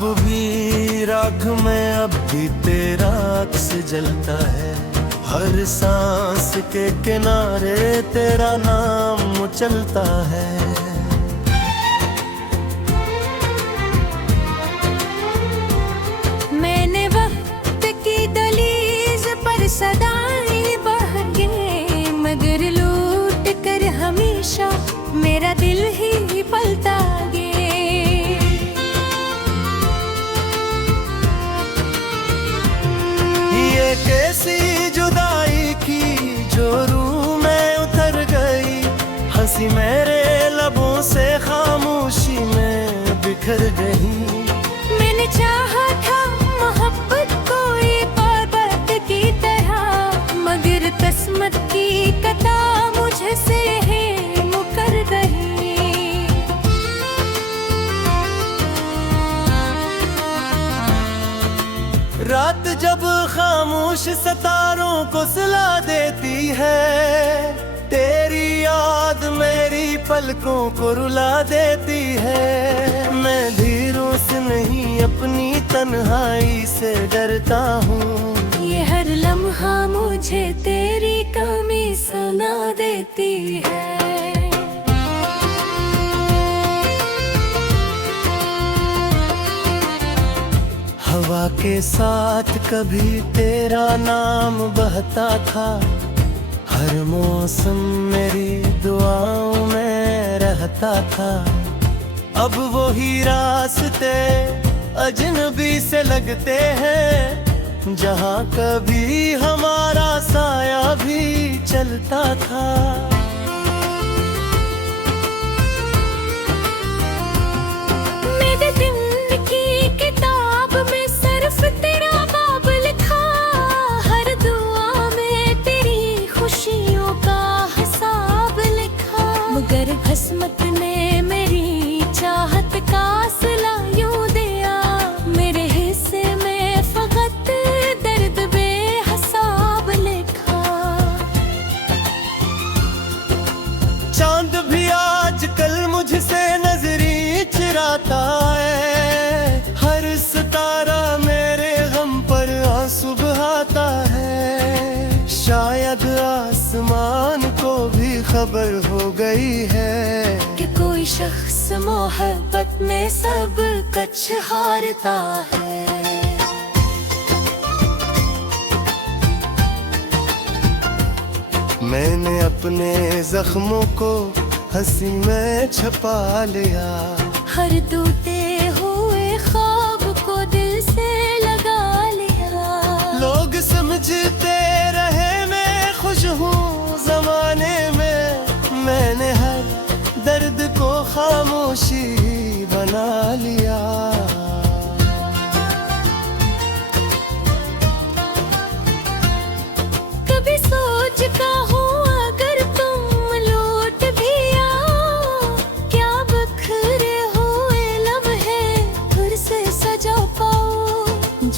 अब भी राख में अब भी तेरा अक्स जलता है, हर सांस के किनारे तेरा नाम चलता है। मैंने वक्त की दहलीज पर सदाएं बह गए, मगर लूट कर हमेशा मेरा दिल ही पलता गे। ये कैसी जुदाई की जो रूह में उतर गई, हंसी मेरे लबों से खामोशी में बिखर गई। मैंने चाहा था मोहब्बत को इबादत की तरह, मगर किस्मत की कता मुझसे है मुकर गई। रात जब खामोश सितारों को सुला देती है, तेरी याद मेरी पलकों को रुला देती है। मैं धीरों से नहीं अपनी तन्हाई से डरता हूँ, ये हर लम्हा मुझे तेरी कमी सुना देती है। हवा के साथ कभी तेरा नाम बहता था, हर मौसम मेरी दुआओं में रहता था। अब वो ही रास्ते अजनबी से लगते हैं, जहाँ कभी हमारा साया भी चलता था। मेरे दिल की किताब में सिर्फ तेरा बाब लिखा, हर दुआ में तेरी खुशियों का हिसाब लिखा। मगर किस्मत ने मेरी चाहत का सिला यूं दिया, मेरे हिस्से में फकत दर्द बेहिसाब लिखा। चांद भी आजकल मुझसे नजरी चुराता है, हर सितारा मेरे गम पर आंसू बहाता है। शायद आसमान को भी खबर हो गई है कि कोई शख्स मोहब्बत में सब कुछ हारता है। मैंने अपने जख्मों को हंसी में छुपा लिया, हर टूटे हुए ख्वाब को दिल से लगा लिया। लोग समझते रहे मैं खुश हूँ जमाने में, मैंने हर दर्द को खामोशी बना लिया। कभी सोचता हूँ अगर तुम लौट भी आओ, क्या बिखरे हुए लम्हे फिर से सजा पाओ।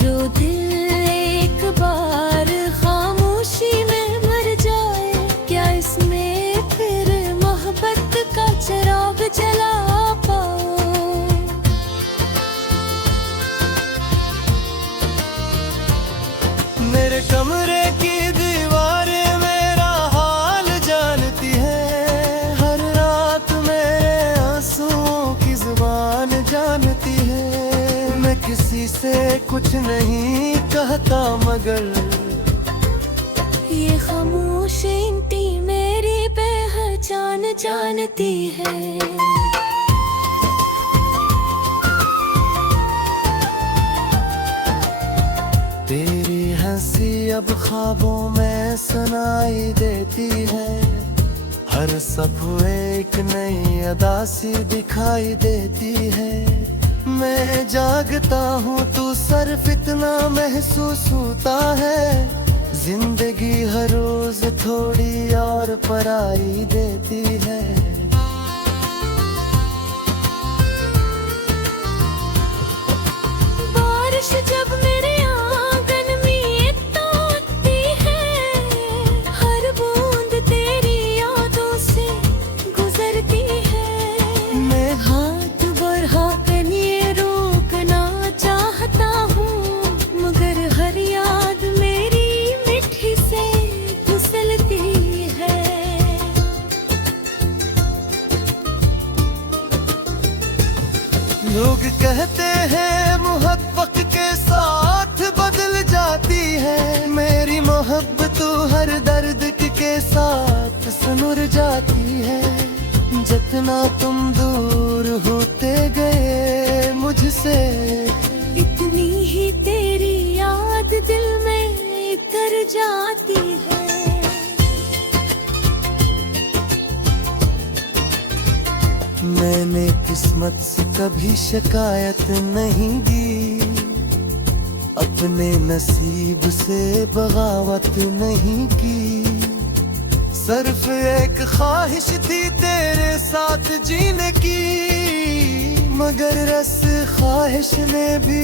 जो दिल एक बार खामोशी में मर जाए, क्या इसमें फिर मोहब्बत का चिराग जला पाओ। मेरे कमरे की दीवारें मेरा हाल जानती है, हर रात मेरे आंसुओं की जुबान जानती है। मैं किसी से कुछ नहीं कहता मगर ये खामोश इंटी मेरी पहचान जानती है। तेरी हंसी अब ख्वाबों में सुनाई देती है, हर सपने एक नई अदा सी दिखाई देती है। मैं जागता हूँ तू सिर्फ इतना महसूस होता है, जिंदगी हर रोज थोड़ी और पराई देती है। बारिश जब मेरे आंगन में तोड़ती है, हर बूंद तेरी यादों से गुजरती है। मैं हाथ बढ़ा कर ये रोकना जितना तुम दूर होते गए मुझसे, इतनी ही तेरी याद दिल में इतर जाती है। मैंने किस्मत से कभी शिकायत नहीं की, अपने नसीब से बगावत नहीं की। सिर्फ एक ख्वाहिश थी तेरे साथ जीने की, मगर रस ख्वाहिश ने भी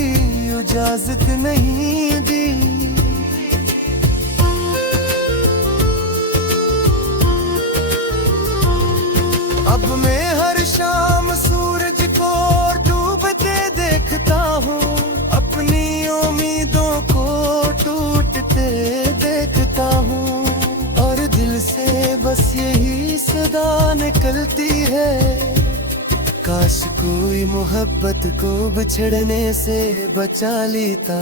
इजाजत नहीं दी। अब मैं हर शाम सूरज को डूबते देखता हूँ, अपनी उम्मीदों को टूटते देखता हूँ, और दिल से बस यही सदा निकलती है, काश कोई मोहब्बत को बिछड़ने से बचा लेता।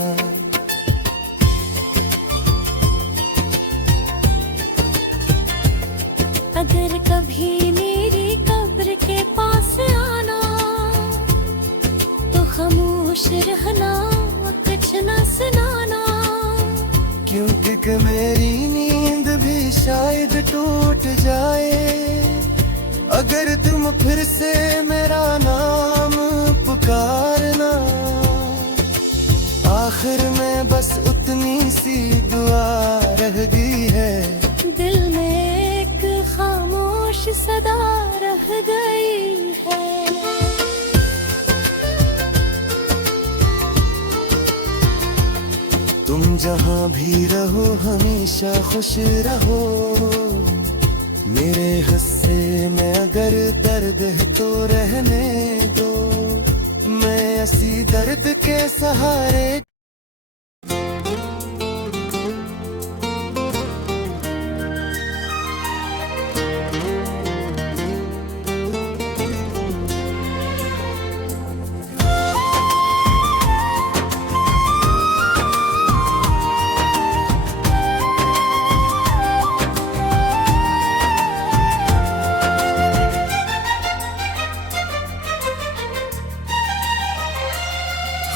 अगर कभी मेरी कब्र के पास आना, तो खामोश रहना, कुछ न सुनाना, क्योंकि मेरी नींद भी शायद टूट जाए, अगर तुम फिर से मेरा नाम पुकारना। आखिर में बस उतनी सी दुआ रह गई है, दिल में एक खामोश सदा रह गई है। तुम जहाँ भी रहो हमेशा खुश रहो, मेरे हिस्से में अगर दर्द है तो रहने दो, मैं इसी दर्द के सहारे।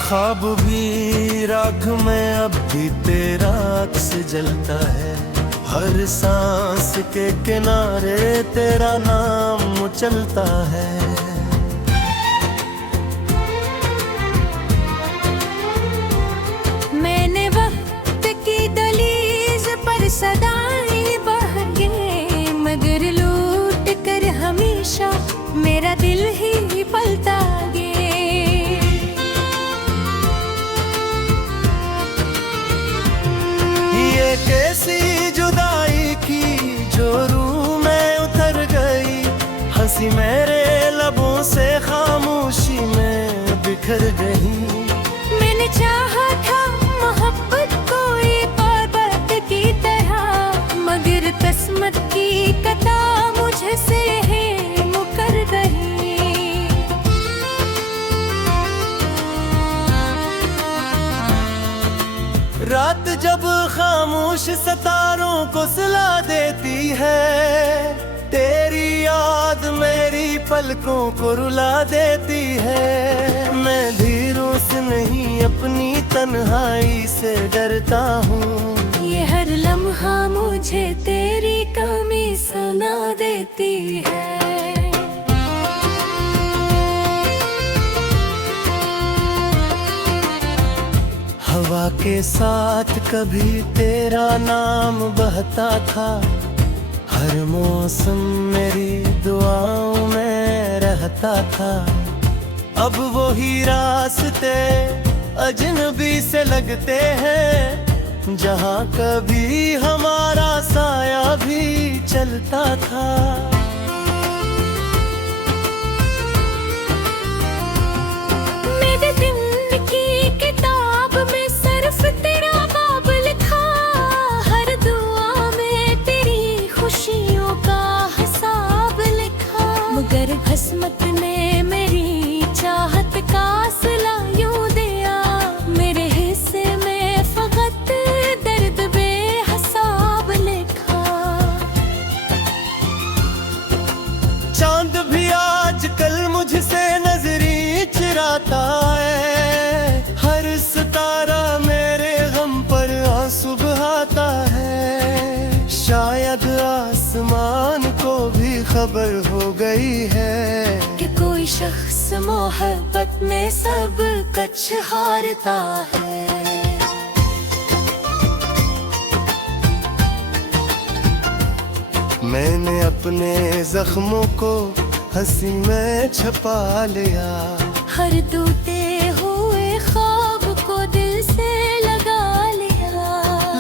ख्वाब भी राख में अब भी तेरा अक्स जलता है, हर सांस के किनारे तेरा नाम चलता है। मैंने वक्त की दहलीज पर सदाएं बह गए, मगर लूट कर हमेशा मेरा दिल ही पलता गे। ये कैसी जुदाई की जो रूह में उतर गई, हंसी मेरे लबों से खामोशी में बिखर गई। मैंने चाहा था मोहब्बत को इबादत की तरह, मगर किस्मत की कता मुझसे है मुकर गई। रात जब खामोश सितारों को सुला देती है, तेरी याद मेरी पलकों को रुला देती है। मैं धीरों से नहीं अपनी तन्हाई से डरता हूँ, ये हर लम्हा मुझे तेरी कमी सुना देती है। हवा के साथ कभी तेरा नाम बहता था, हर मौसम मेरी दुआओं में रहता था। अब वही रास्ते अजनबी से लगते हैं, जहाँ कभी हमारा साया भी चलता था। मेरे दिल की किताब में सिर्फ तेरा बाब लिखा, हर दुआ में तेरी खुशियों का हिसाब लिखा, मगर किस्मत ने मेरी चाहत का सिला यूं दिया, मेरे हिस्से में फकत दर्द बेहिसाब लिखा। खबर हो गई है कि कोई शख्स मोहब्बत में सब कुछ हारता है। मैंने अपने जख्मों को हंसी में छुपा लिया, हर टूटे हुए ख्वाब को दिल से लगा लिया।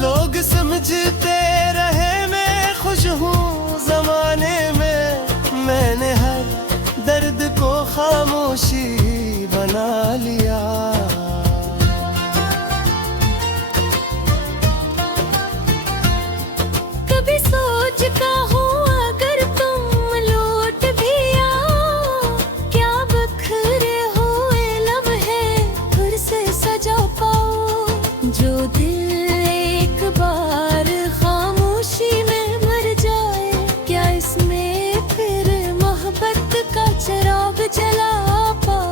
लोग समझते रहे मैं खुश हूँ जमाने में, मैंने हर दर्द को खामोशी बना लिया। कभी सोच का हूँ अगर तुम लौट भी आओ, क्या बिखरे हुए लम्हे फिर से सजा पाओ। जो दिल एक बार खामोशी में मर जाए, क्या इसमें फिर मोहब्बत का चिराग जला पाओ।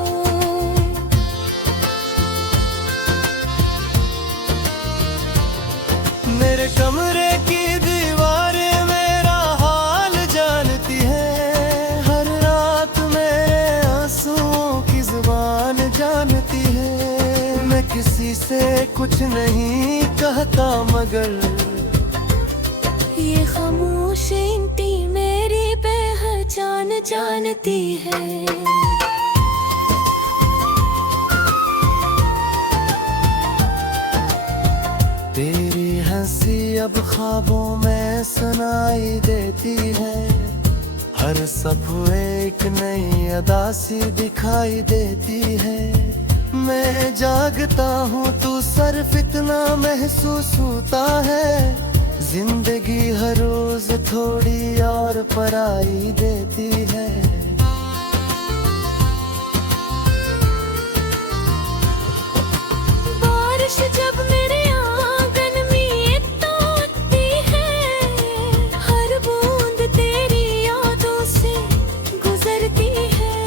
मेरे कमरे की दीवारें मेरा हाल जानती है, हर रात मेरे आंसुओं की जुबान जानती है। मैं किसी से कुछ नहीं कहता मगर ये खामोश इंटी मेरी पहचान जानती है। तेरी हंसी अब ख्वाबों में सुनाई देती है, हर सपने एक नई अदा सी दिखाई देती है। मैं जागता हूँ तू सिर्फ इतना महसूस होता है, जिंदगी हर रोज थोड़ी और पराई देती है। बारिश जब मेरे आंगन में तोड़ती है, हर बूंद तेरी यादों से गुजरती है।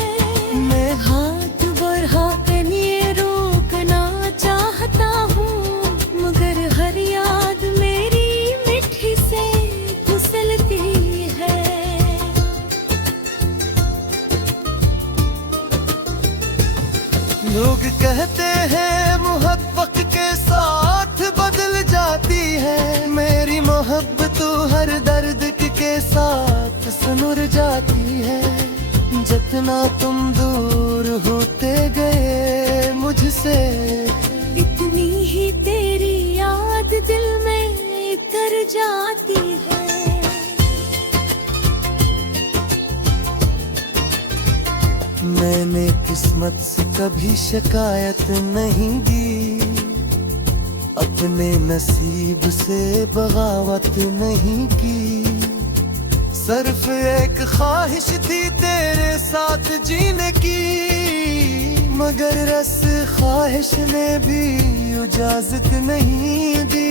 मैं हाथ बढ़ा कर ये रोकना चाहता हूँ, मगर हर याद मेरी मिट्टी से फिसलती है। लोग कहते हैं मोहब्बत के साथ बदल जाती है, मेरी मोहब्बत हर दर्द के साथ सुनुर जाती है। जितना तुम दूर होते गए मुझसे, इतनी ही तेरी याद दिल में उतर जाती है। मैंने किस्मत से कभी शिकायत नहीं की, अपने नसीब से बगावत नहीं की। सिर्फ एक ख्वाहिश थी तेरे साथ जीने की, मगर रस ख्वाहिश ने भी इजाजत नहीं दी।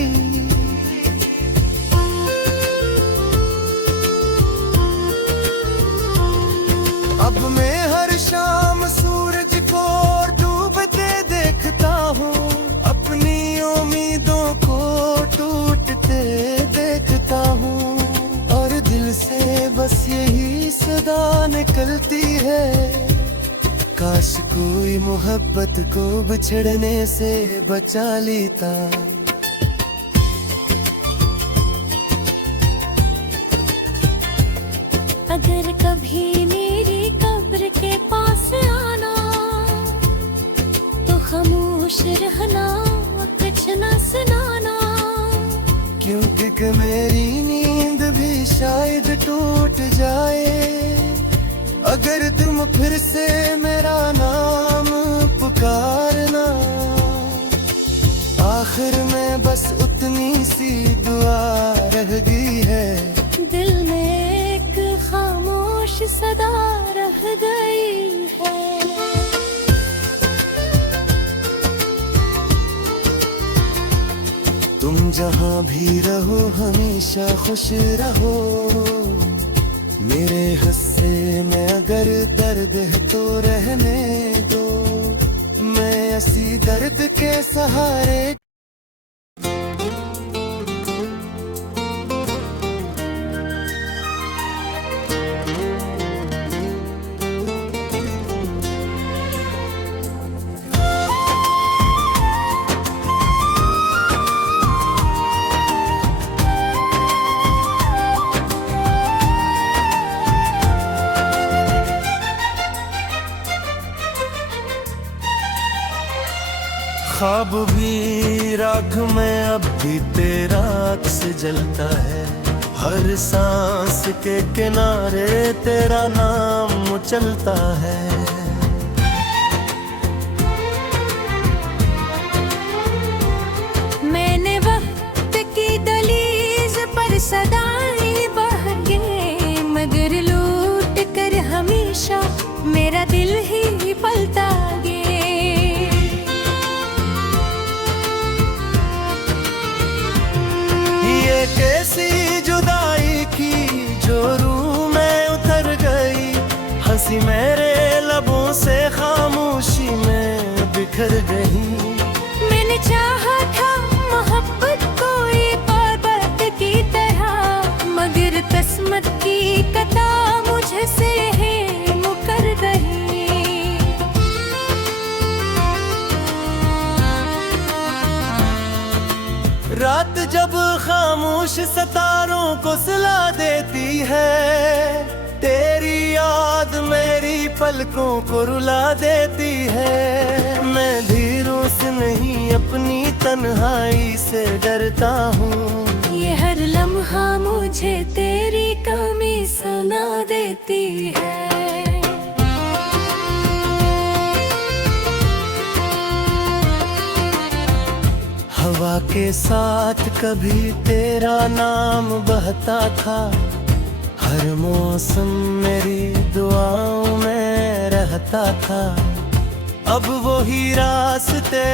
अब मैं हर शाम सूरज को डूबते देखता हूँ, अपनी उम्मीदों को टूटते देखता हूँ। और दिल से बस यही सदा निकलती है, काश कोई मोहब्बत को बिछड़ने से बचा लेता। अगर कभी मेरी कब्र के पास आना, तो खामोश रहना, कुछ न सुनाना। क्योंकि मेरी नींद भी शायद टूट जाए, अगर तुम फिर से मेरा नाम पुकारना। आखिर में बस उतनी सी दुआ रह गई है, दिल में एक खामोश सदा रह गई है। तुम जहाँ भी रहो हमेशा खुश रहो, मेरे हिस्से में अगर दर्द है तो रहने दो। मैं इसी दर्द के सहारे की राख में अब भी तेरा अक्स जलता है, हर सांस के किनारे तेरा नाम चलता है। मैंने वक्त की दहलीज पर सदाएं बह गए, मगर लूट कर हमेशा मेरा दिल ही पलता गे। ये कैसी जुदाई की जो रूह में उतर गई, हंसी मेरे लबों से खामोशी में बिखर गई। मैंने चाहा था मोहब्बत को एक और बात की तरह, मगर किस्मत की कथा मुझसे है मुकर गई। रात जब खामोश सितारों को सुला देती है, तेरी याद मेरी पलकों को रुला देती है। मैं धीरों से नहीं अपनी तन्हाई से डरता हूँ, ये हर लम्हा मुझे तेरी कमी सुना देती है। हवा के साथ कभी तेरा नाम बहता था, हर मौसम मेरी दुआओं में रहता था। अब वही रास्ते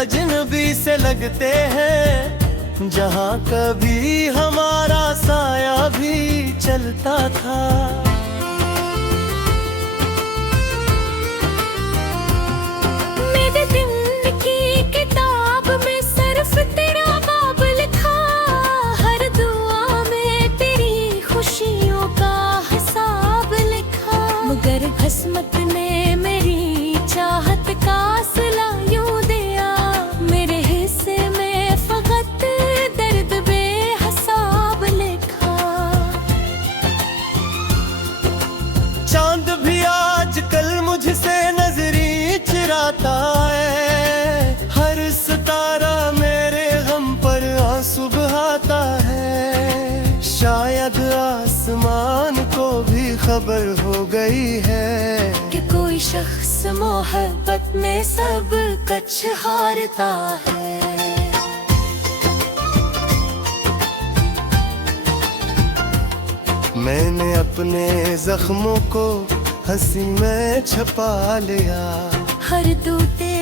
अजनबी से लगते हैं, जहाँ कभी हमारा साया भी चलता था। मेरे दिल की किताब में सिर्फ तेरा बाब लिखा, हर दुआ में तेरी खुशियों का हिसाब लिखा। मगर किस्मत ने मेरी चाहत का सिला यूं दिया, मेरे हिस्से में फकत दर्द बेहिसाब लिखा। चांद भी आजकल मुझसे नजरी चुराता है, हर सितारा मेरे गम पर आंसू बहाता है। शायद आसमान को भी खबर हो गई है कि कोई शख्स मोहब्बत में सब कुछ हारता है। मैंने अपने जख्मों को हंसी में छुपा लिया, हर टूटे